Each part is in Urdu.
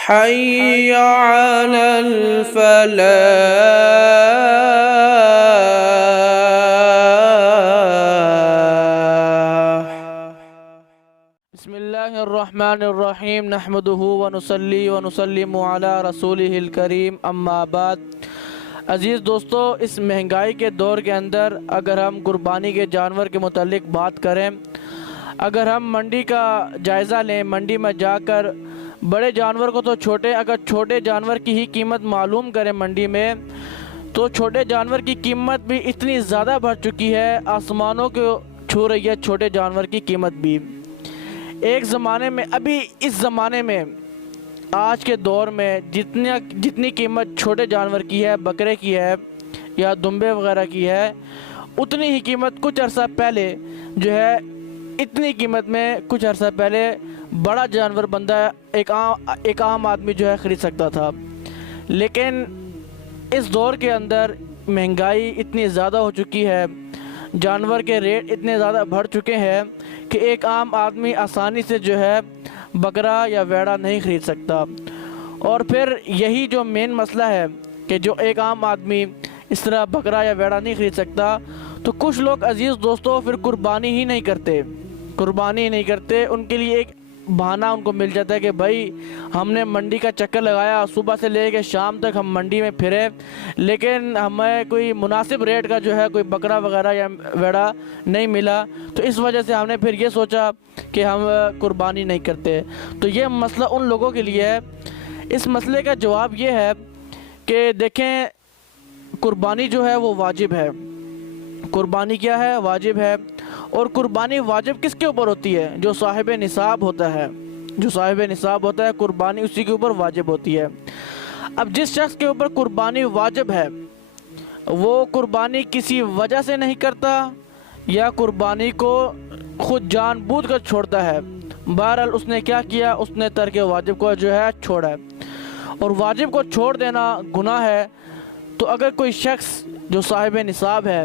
حي على الفلاح. بسم اللہ الرحمن الرحیم نحمدہ ونصلی ونسلم علی رسولہ الکریم اما بعد. عزیز دوستو، اس مہنگائی کے دور کے اندر اگر ہم قربانی کے جانور کے متعلق بات کریں، اگر ہم منڈی کا جائزہ لیں، منڈی میں جا کر بڑے جانور کو تو اگر چھوٹے جانور کی ہی قیمت معلوم کریں منڈی میں، تو چھوٹے جانور کی قیمت بھی اتنی زیادہ بڑھ چکی ہے، آسمانوں کو چھو رہی ہے چھوٹے جانور کی قیمت بھی. ایک زمانے میں، ابھی اس زمانے میں، آج کے دور میں جتنی قیمت چھوٹے جانور کی ہے، بکرے کی ہے یا دمبے وغیرہ کی ہے، اتنی ہی قیمت کچھ عرصہ پہلے جو ہے، اتنی قیمت میں کچھ عرصہ پہلے بڑا جانور بندہ ایک عام آدمی جو ہے خرید سکتا تھا. لیکن اس دور کے اندر مہنگائی اتنی زیادہ ہو چکی ہے، جانور کے ریٹ اتنے زیادہ بڑھ چکے ہیں کہ ایک عام آدمی آسانی سے جو ہے بکرا یا ویڑا نہیں خرید سکتا. اور پھر یہی جو مین مسئلہ ہے کہ جو ایک عام آدمی اس طرح بکرا یا ویڑا نہیں خرید سکتا، تو کچھ لوگ عزیز دوستوں پھر قربانی ہی نہیں کرتے. ان کے لیے ایک بہانہ ان کو مل جاتا ہے کہ بھائی ہم نے منڈی کا چکر لگایا، صبح سے لے کے شام تک ہم منڈی میں پھرے، لیکن ہمیں کوئی مناسب ریٹ کا جو ہے کوئی بکرا وغیرہ یا ویڑا نہیں ملا، تو اس وجہ سے ہم نے پھر یہ سوچا کہ ہم قربانی نہیں کرتے. تو یہ مسئلہ ان لوگوں کے لیے ہے. اس مسئلے کا جواب یہ ہے کہ دیکھیں، قربانی جو ہے وہ واجب ہے. قربانی کیا ہے؟ واجب ہے. اور قربانی واجب کس کے اوپر ہوتی ہے؟ جو صاحب نصاب ہوتا ہے. قربانی اسی کے اوپر واجب ہوتی ہے. اب جس شخص کے اوپر قربانی واجب ہے، وہ قربانی کسی وجہ سے نہیں کرتا یا قربانی کو خود جان بوجھ کر چھوڑتا ہے. بہرحال اس نے کیا کیا؟ اس نے ترک واجب کو جو ہے چھوڑا ہے. اور واجب کو چھوڑ دینا گناہ ہے. تو اگر کوئی شخص جو صاحب نصاب ہے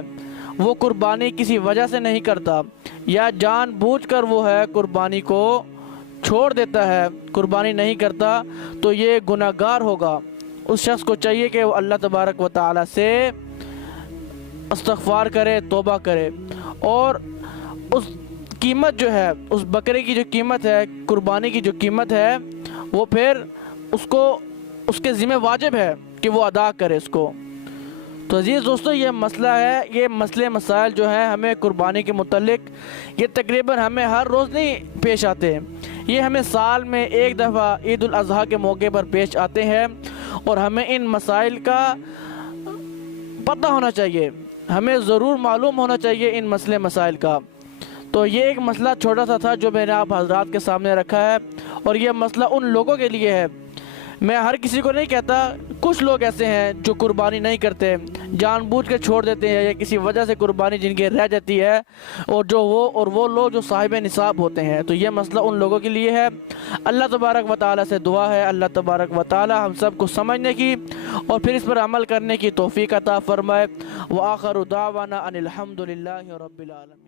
وہ قربانی کسی وجہ سے نہیں کرتا یا جان بوجھ کر وہ ہے قربانی کو چھوڑ دیتا ہے، قربانی نہیں کرتا، تو یہ گناہگار ہوگا. اس شخص کو چاہیے کہ وہ اللہ تبارک و تعالی سے استغفار کرے، توبہ کرے، اور اس قیمت جو ہے، اس بکرے کی جو قیمت ہے، قربانی کی جو قیمت ہے، وہ پھر اس کے ذمہ واجب ہے کہ وہ ادا کرے اس کو. تو عزیز دوستو، یہ مسئلہ ہے. یہ مسائل جو ہیں ہمیں قربانی کے متعلق، یہ تقریباً ہمیں ہر روز نہیں پیش آتے ہیں. یہ ہمیں سال میں ایک دفعہ عید الاضحیٰ کے موقع پر پیش آتے ہیں، اور ہمیں ان مسائل کا پتہ ہونا چاہیے، ہمیں ضرور معلوم ہونا چاہیے ان مسائل کا. تو یہ ایک مسئلہ چھوٹا سا تھا جو میں نے آپ حضرات کے سامنے رکھا ہے، اور یہ مسئلہ ان لوگوں کے لیے ہے. میں ہر کسی کو نہیں کہتا، کچھ لوگ ایسے ہیں جو قربانی نہیں کرتے، جان بوجھ کے چھوڑ دیتے ہیں، یا کسی وجہ سے قربانی جن کی رہ جاتی ہے، اور وہ لوگ جو صاحب نصاب ہوتے ہیں. تو یہ مسئلہ ان لوگوں کے لیے ہے. اللہ تبارک و تعالی سے دعا ہے اللہ تبارک و تعالی ہم سب کو سمجھنے کی اور پھر اس پر عمل کرنے کی توفیق عطا فرمائے. وآخر دعوانا ان الحمد للہ رب العالمین.